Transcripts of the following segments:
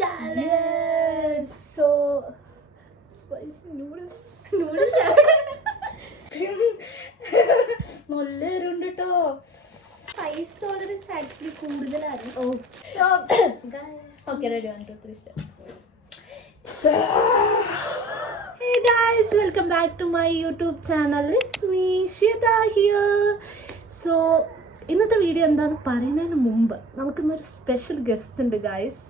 challenge. So spicy noodles. നല്ല എരുണ്ട് കേട്ടോ. Spice tolerance actually കൂടുതലാണ്. So okay ready 1 2 3 step. Hey guys, welcome back to my YouTube channel. It's me Shweta here. So ഇന്നത്തെ video എന്താന്ന് പറയുന്നതിന് മുമ്പ് നമുക്കിന്നൊരു special guest ഉണ്ട് guys.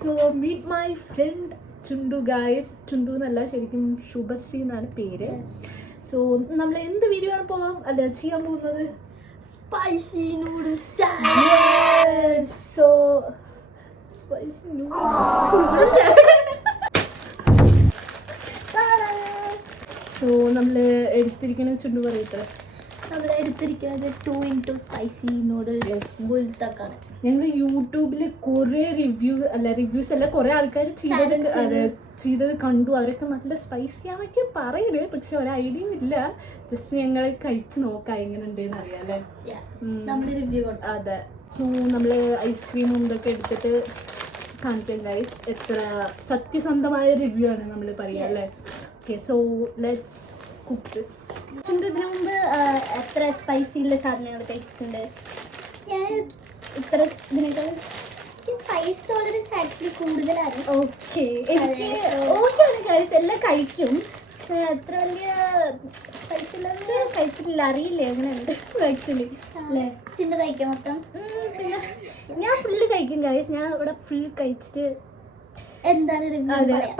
So meet my friend Chundu guys. Chundu എന്നല്ല, ശരിക്കും ശുഭശ്രീ എന്നാണ് പേര്. സോ നമ്മൾ എന്ത് വീഡിയോ ആണ് ചെയ്യാൻ പോകുന്നത്? Spicy noodles challenge. So spicy noodles. So നമ്മൾ എടുത്തിരിക്കുന്ന ചുണ്ടു പറയട്ടെ. നമ്മൾ എടുത്തിരിക്കുന്നത് 2 into സ്പൈസി നൂഡിൽസ് ബുൾത്തക്കാണ്. ഞങ്ങൾ യൂട്യൂബിൽ കുറേ റിവ്യൂസ് അല്ല കുറേ ആൾക്കാർ ചെയ്തത് കണ്ടു. അവരൊക്കെ നല്ല സ്പൈസി ആണെന്നൊക്കെ പറയണേ, പക്ഷെ ഒരു ഐഡിയയും ഇല്ല. ജസ്റ്റ് ഞങ്ങൾ കഴിച്ച് നോക്കാം എങ്ങനെ ഉണ്ടെന്ന് അറിയാം അല്ലേ. അതെ. സോ നമ്മൾ ഐസ്ക്രീമും ഇതൊക്കെ എടുത്തിട്ട് കാണിക്കാം ഗൈസ്. എത്ര സത്യസന്ധമായ റിവ്യൂ ആണ് നമ്മൾ പറയാം അല്ലേ. Okay, so let's cook this. ഇതിനു മുമ്പ് എത്ര സ്പൈസിയുള്ള സാധനങ്ങൾ കഴിച്ചിട്ടുണ്ട്? ഞാൻ ഇത്ര ഇതിനേക്കാൾ സ്പൈസ് ടോളറൻസ് ആക്ച്വലി കൂടുതലാണ്. ഓക്കെ ഓക്കെയാണ് ഗൈസ്, എല്ലാം കഴിക്കും, പക്ഷെ അത്ര വലിയ സ്പൈസ് ഇല്ലാതെ കഴിച്ചിട്ടില്ല. അറിയില്ല എങ്ങനെയുണ്ട് ആക്ച്വലി അല്ലേ. ചിന്ത കഴിക്കാം മൊത്തം. പിന്നെ ഞാൻ ഫുള്ള് കഴിക്കും ഗൈസ്. ഞാൻ ഇവിടെ ഫുൾ കഴിച്ചിട്ട് എന്താണ്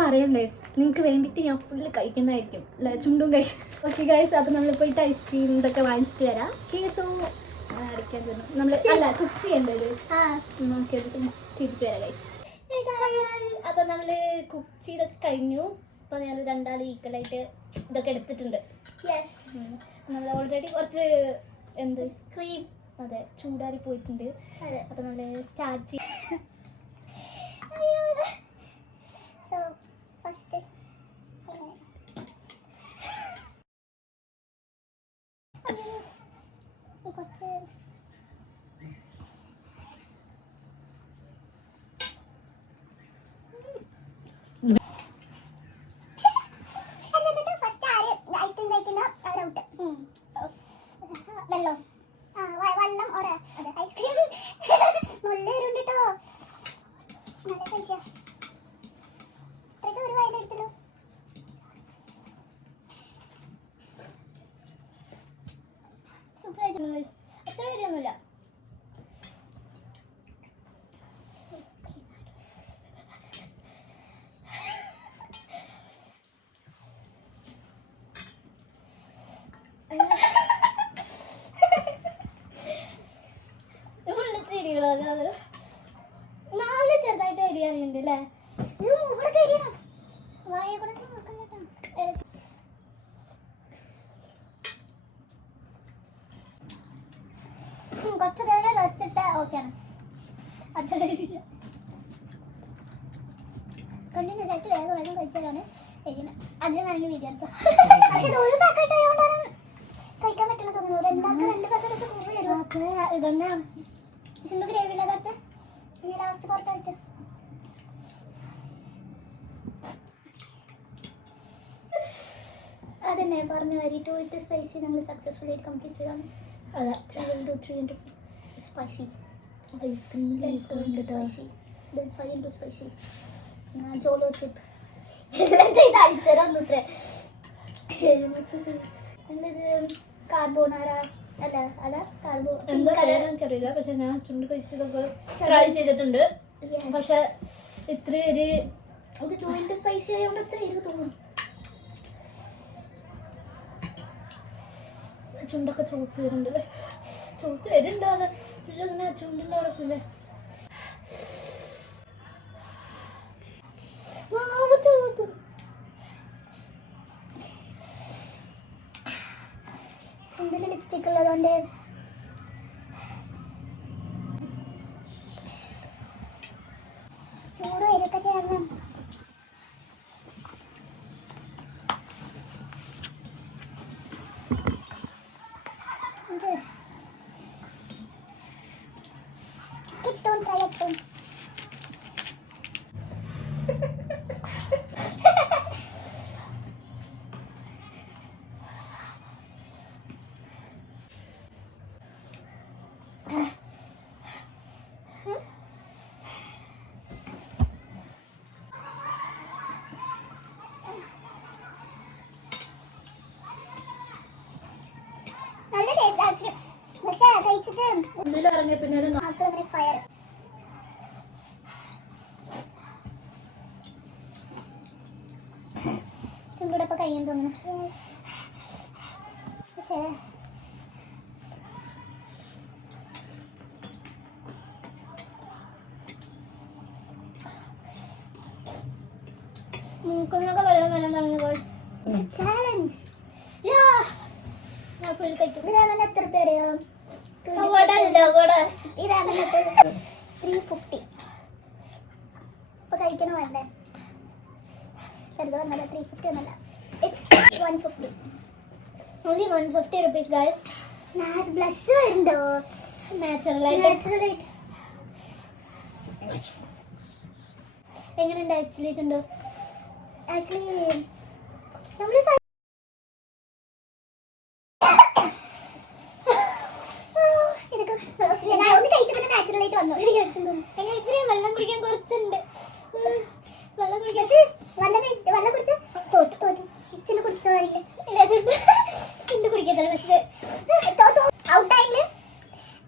പറയാം ഗൈസ്. നിങ്ങൾക്ക് വേണ്ടിയിട്ട് ഞാൻ ഫുള്ള് കഴിക്കുന്നതായിരിക്കും അല്ലേ. ചുണ്ടും കഴിക്കും. ഓക്കെ ഗൈസ്, അപ്പം നമ്മൾ പോയിട്ട് ഐസ്ക്രീം ഇതൊക്കെ വാങ്ങിച്ചിട്ട് വരാം. ഓക്കെ, സോ അടിക്കാൻ തന്നു നമ്മൾ അല്ല കുക്ക് ചെയ്യേണ്ടത്. നോക്കിയത് ചെയ്തിട്ട് വരാം ഗൈസ്. അപ്പം നമ്മൾ കുക്ക് ചെയ്തൊക്കെ കഴിഞ്ഞു. അപ്പോൾ ഞാൻ രണ്ടാൾ ഈക്വലായിട്ട് ഇതൊക്കെ എടുത്തിട്ടുണ്ട്. യെസ്, നമ്മൾ ഓൾറെഡി കുറച്ച് എന്ത് ക്രീം അതെ ചൂടാറി പോയിട്ടുണ്ട്. അതെ, അപ്പം നമ്മൾ സ്റ്റാർട്ട് ചെയ്യും. സോ ഫസ്റ്റ് കുറച്ച് വെള്ളം വെള്ളം ഓരോ അതെ ഐസ്ക്രീം നല്ലരുണ്ട് കേട്ടോ. നല്ല പൈസ ഒരു വയൽ എടുത്തല്ലോ. സൂപ്പറായിട്ടുണ്ട്. എത്ര വരെയൊന്നുമില്ല. നാളെ ചെറുതായിട്ട് എരിയാറുണ്ട് അല്ലേ. കുറച്ച് നേരം റെസ്റ്റ് ഇട്ടാൽ ഓക്കെയാണ്. കണ്ടിന്യൂസ് ആയിട്ട് വേഗം വേഗം കഴിച്ചാലാണ് കഴിക്കുന്നത്. അതിന് വേണമെങ്കിൽ വീഡിയോ എടുക്കാം. പക്ഷെ ഒരു പാക്കറ്റ് ആയതുകൊണ്ടാണ് കഴിക്കാൻ പറ്റുന്ന തോന്നുന്നു. 2 പാക്കറ്റ് കൂടുതൽ വരും. ഇതൊന്ന് ചുണ്ട് ഗ്രേവി ഇല്ലാത്ത ഇനി ലാസ്റ്റ് പുറത്ത് അടിച്ചു. അതന്നെ പറഞ്ഞ മാതിരി 2 into സ്പൈസി നമ്മൾ സക്സസ്ഫുള്ളി ആയിട്ട് കംപ്ലീറ്റ് ചെയ്താണ്. അതെ, 3 into spicy ice cream, 2 into spicy, then 5 into spicy, Jolo chip എല്ലാം ചെയ്ത് അടിച്ചരന്നത്രേ. കാർബോണാര അല്ല അല്ല കാർബോ എന്താ എനിക്കറിയില്ല, പക്ഷെ ഞാൻ ചുണ്ട് കഴിച്ചതൊക്കെ ട്രൈ ചെയ്തിട്ടുണ്ട്. പക്ഷെ ഇത്ര ഒരു ഇത് 2 into സ്പൈസി ആയതുകൊണ്ട് അത്ര എരിവ് തോന്നും. ചുണ്ടൊക്കെ ചോത്ത് വരുന്നുണ്ട്. ചോത്ത് വരുന്നുണ്ടാതെ പക്ഷെ അങ്ങനെ ചുണ്ടിൻ്റെ അവിടെ ഫുള്ള് ചോത്ത്. ചുണ്ടിൽ ലിപ്സ്റ്റിക് ഉള്ളതുകൊണ്ട് ചൂട് വരൊക്കെ ചേർന്ന് Kids don't cry at home. നല്ല ടേസ്റ്റ് ആക്കി പക്ഷെ കഴിച്ചിട്ട് ഉള്ളിൽ ഇറങ്ങിയ പിന്നെ മാത്രം ഫയർ ചുണ്ടോടൊപ്പം കഴിയാൻ തോന്നുന്നു പക്ഷേ മൂക്കുന്നൊക്കെ വെള്ളം വരാൻ തുടങ്ങി ചാലഞ്ച് ഞാൻ ഫുൾ കഴിക്കും ഈ രാമൻ എത്ര പേരെയോ ഈ രാമനത്ത് 350 ഇപ്പൊ കഴിക്കണ വേണ്ടേ വെറുതെ വന്നല്ല 350 ഒന്നല്ല it's 150 only 150 rupees guys blush വരുന്നുണ്ടോ നാച്ചുറലായിട്ട് എങ്ങനെയുണ്ട് ആക്ച്വലി ചുണ്ടോ ആക്ച്വലി നമ്മൾ ഒന്ന് കഴിച്ചപ്പോൾ നാച്ചുറലായിട്ട് വന്നു ആക്ച്വലി വെള്ളം കുടിക്കാൻ കുറച്ചുണ്ട് വെള്ളം കുടിക്കാൻ വെള്ളം കുടിച്ച് തോറ്റു ഇച്ചിന് കുടിച്ചതായിരിക്കും കുടിക്കത്തില്ല പക്ഷേ ഔട്ടായെങ്കിൽ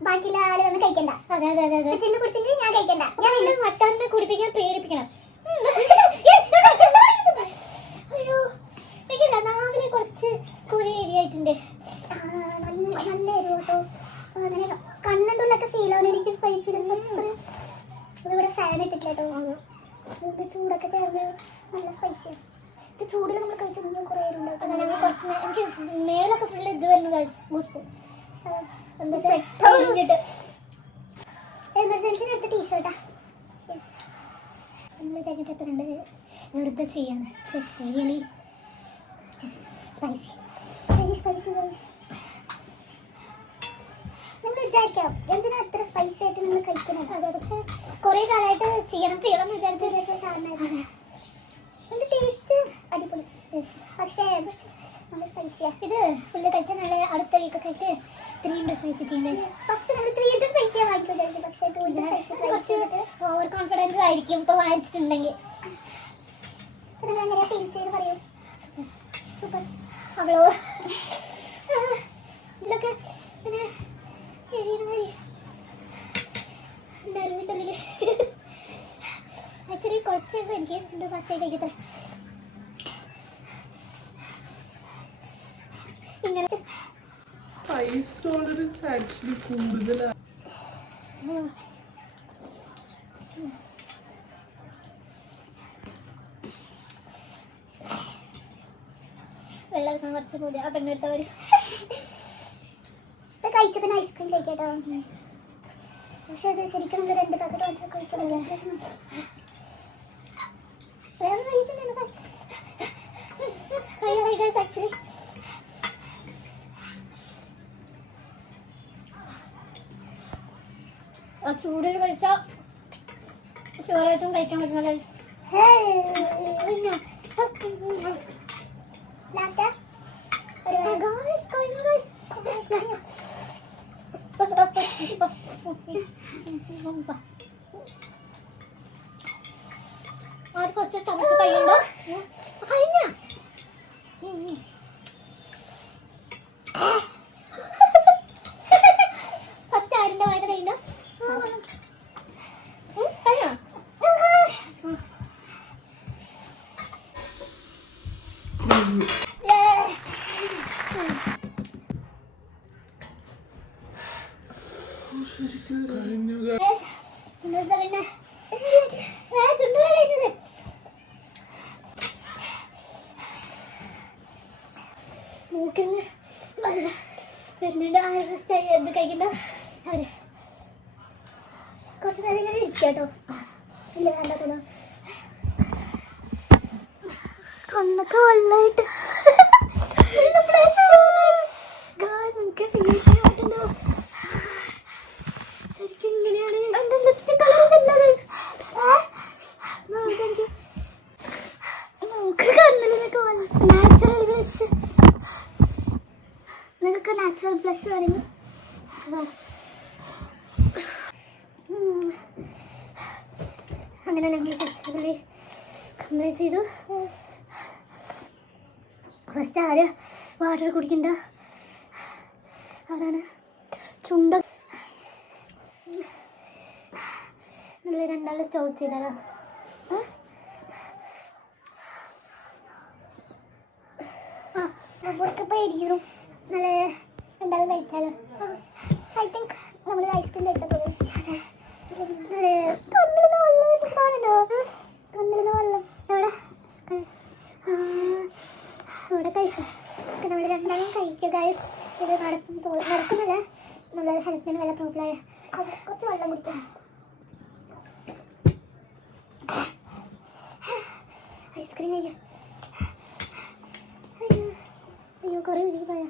ബാക്കിയുള്ള ആള് വന്ന് കഴിക്കണ്ട അതെ ചിന്ന കുടിച്ചെങ്കിൽ ഞാൻ കഴിക്കണ്ട ഞാൻ മട്ടന്ന് കുടിപ്പിക്കാൻ പ്രേരിപ്പിക്കണം അയ്യോ കഴിക്കില്ല നാവിലെ കുറച്ച് കുറി ഏരിയായിട്ടുണ്ട് നല്ല എരിവ് കേട്ടോ അങ്ങനെ കണ്ണൻ്റെ ഉള്ളൊക്കെ ഫീൽ ആവുന്ന എനിക്ക് സ്പൈസി ഇവിടെ ഫാൻ ഇട്ടിട്ടില്ല കേട്ടോ ചൂടൊക്കെ ചേർന്ന് നല്ല സ്പൈസിയാണ് ഇത് ചൂടിൽ നമ്മൾ കഴിച്ചു കുറേ ഉണ്ടാവും ഞങ്ങൾ കുറച്ച് എനിക്ക് മേലൊക്കെ ഫുള്ള് ഇത് വരുന്നു ഗൂസ് എമർജൻസിന് എടുത്ത ടീഷർട്ടാ നമ്മൾ ജാക്കറ്റ് രണ്ട് വെറുതെ ചെയ്യാണ് റിയലി സ്പൈസി സ്പൈസി നിങ്ങൾ വിചാരിക്കാം എന്തിനാ അത്ര സ്പൈസി ആയിട്ട് നിങ്ങൾ കഴിക്കുന്നത് അതെ പക്ഷെ കുറേ കാലമായിട്ട് ചെയ്യണം എന്ന് വിചാരിച്ച സാധനമായിരുന്നു അതിൻ്റെ ടേസ്റ്റ് അടിപൊളി പക്ഷേ നല്ല സ്പൈസിയാണ് ഇത് ഫുള്ള് കഴിച്ചാൽ നല്ല അടുത്ത വീക്കൊക്കെ ആയിട്ട് 300 സ്പൈസി ചെയ്യും ഫസ്റ്റ് നമ്മൾ 300 സ്പൈസിയാണ് വാങ്ങിക്കുന്നത് പക്ഷേ 200 സ്പൈസി കുറച്ച് ഓവർ കോൺഫിഡൻസ് ആയിരിക്കും ഇപ്പോൾ വാങ്ങിച്ചിട്ടുണ്ടെങ്കിൽ നിങ്ങൾ എങ്ങനെയാ ഫീൽ ചെയ്ത് പറയൂ സൂപ്പർ അവളോ ഇതിലൊക്കെ പിന്നെ ആക്ച്വലി കുറച്ചൊക്കെ എനിക്ക് ഫസ്റ്റ് കഴിക്കട്ടെ ഇങ്ങനെ പ്രൈസ് ടോളറൻസ് ആക്ച്വലി കൂടുതലാണ് വെള്ളം എടുക്കാൻ കുറച്ച് പൂജ ആ പെണ്ണെടുത്തവർ കഴിച്ച പിന്നെ ഐസ്ക്രീം കഴിക്കട്ടോ പക്ഷെ അത് ശരിക്കും നമ്മൾ 2 പാക്കറ്റ് വാങ്ങിച്ച് കഴിക്കണില്ല വേറെ കഴിച്ചിട്ടുണ്ടല്ലോ കഴിയാറായി ഗൈസ് ആക്ച്വലി ആ ചൂടിൽ കഴിച്ചാൽ ഷുവറായിട്ടും കഴിക്കാൻ പറ്റുന്ന കഴിച്ചു ആര് കുറച്ച് ചമച്ച് കഴിയുണ്ടോ കഴിഞ്ഞ ഫസ്റ്റ് ആരിന്റെ വായന കഴിയുണ്ടോ കഴിഞ്ഞോ മൂക്കിന്ന് വരുന്നുണ്ട് ആര് ഫസ്റ്റ് എന്ത് കഴിക്കണ്ട അവര് കുറച്ച് നേരം ഇങ്ങനെ ഇരിക്കുക കേട്ടോ ഇല്ല വേണ്ടാത്തോ കണ്ണൊക്കെ വെള്ളമായിട്ട് നിങ്ങൾക്ക് ഫീൽ ചെയ്യാൻ പറ്റുന്നോ ശരിക്കും ഇങ്ങനെയാണ് ചാലഞ്ച്. അങ്ങനെ ഞങ്ങൾ സക്സസ്ഫുള്ളി കംപ്ലീറ്റ് ചെയ്തു. ഫസ്റ്റ് ആര് വാട്ടർ കുടിക്കണ്ട ആരാണ്? ചുണ്ട നിങ്ങൾ രണ്ടാളും സ്റ്റോപ്പ് ചെയ്താലോ? അപ്പോഴൊക്കെ പേടിക്കുന്നു. നല്ല രണ്ടാളും കഴിച്ചാലോ? ഐ തിങ്ക് നമ്മൾ ഐസ്ക്രീം കഴിച്ചാൽ തോന്നും. കണ്ണിൽ വെള്ളം കാണുന്നോ? കണ്ണിൽ വെള്ളം എവിടെ? അവിടെ കഴിക്കാം. നമ്മൾ രണ്ടാളും കഴിക്കുക. ഇത് നടക്കുന്നില്ല. നമ്മൾ ഹെൽത്തിന് വല്ല പ്രോബ്ലമായ കുറച്ച് വെള്ളം കുടിക്കണം. ഐസ്ക്രീം കഴിക്കാം. അയ്യോ കുറേ ഒഴുകി പോയാ.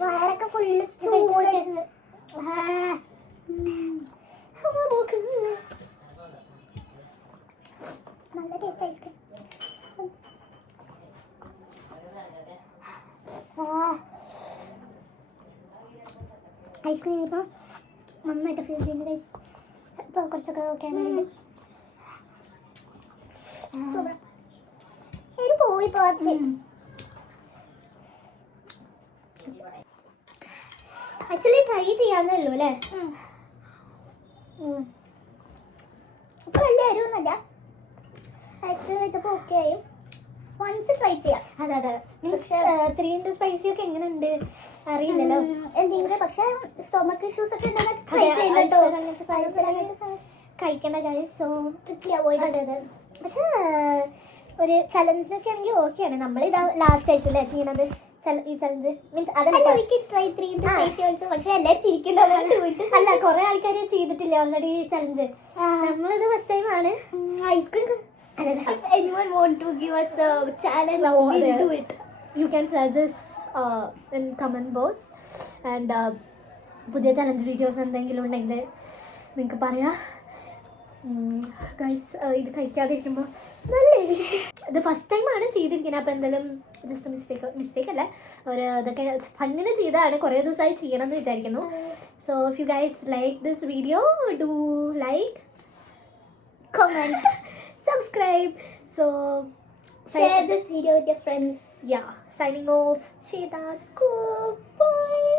വയറൊക്കെ ഫുള്ള് ചൂടായിരുന്നു. നല്ല ടേസ്റ്റ് ഐസ്ക്രീം. ഐസ്ക്രീം കഴിയുമ്പോൾ നന്നായിട്ട് ഫീൽ ചെയ്യുന്നു ഗൈസ്. ഇപ്പോൾ കുറച്ചൊക്കെ ഓക്കെ ആണ്. പോയി പോവാ. ആക്ച്വലി ട്രൈ ചെയ്യാന്നേ ഉള്ളൂ അല്ലേ? ഇപ്പൊ വലിയ എരിവൊന്നുമില്ല. ഐസ്ക്രീം വെച്ചപ്പോൾ ഓക്കെ ആയി. വൺസ് ട്രൈ ചെയ്യാം. അതെ അതെ. മീൻസ് 3 into സ്പൈസി ഒക്കെ എങ്ങനെ ഉണ്ട് അറിയില്ലല്ലോ. എന്തെങ്കിലും പക്ഷേ സ്റ്റൊമക്ക് ഇഷ്യൂസ് ഒക്കെ ട്രൈ ചെയ്യുന്നുണ്ടോ? കഴിക്കേണ്ട കാര്യം. So tricky avoid. അതെ അതെ. പക്ഷേ ഒരു ചലഞ്ചിനൊക്കെ ആണെങ്കിൽ ഓക്കെയാണ്. നമ്മളിതാ ലാസ്റ്റ് ആയിട്ടില്ലേ ചെയ്യണത് ഈ ചലഞ്ച്? മീൻസ് അതല്ല ട്രൈ 3 into സ്പൈസി ഓൾസോ. പക്ഷേ എല്ലാവരും ചിരിക്കുന്നത് അല്ല, കുറെ ആൾക്കാർ ചെയ്തിട്ടില്ല ഓൾറെഡി ചലഞ്ച്. നമ്മളിത് ഫസ്റ്റ് ടൈം ആണ്. Ice cream if anyone want to give us a challenge, we'll do it. You can suggest in comment box and പുതിയ ചലഞ്ച് വീഡിയോസ് എന്തെങ്കിലും ഉണ്ടെങ്കിൽ നിങ്ങൾക്ക് പറയാം. ഗൈസ് ഇത് കഴിക്കാതിരിക്കുമ്പോൾ നല്ല ഇത് ഫസ്റ്റ് ടൈമാണ് ചെയ്തിരിക്കുന്നത്. അപ്പോൾ എന്തായാലും ജസ്റ്റ് മിസ്റ്റേക്ക് അല്ല, ഒരു ഇതൊക്കെ ഫണ്ണിന് ചെയ്തതാണ്. കുറേ ദിവസമായി ചെയ്യണമെന്ന് വിചാരിക്കുന്നു. So if you guys like this video, do like, comment, subscribe. So share this video with your friends. Yeah, signing off, Shweta Scoop. Bye.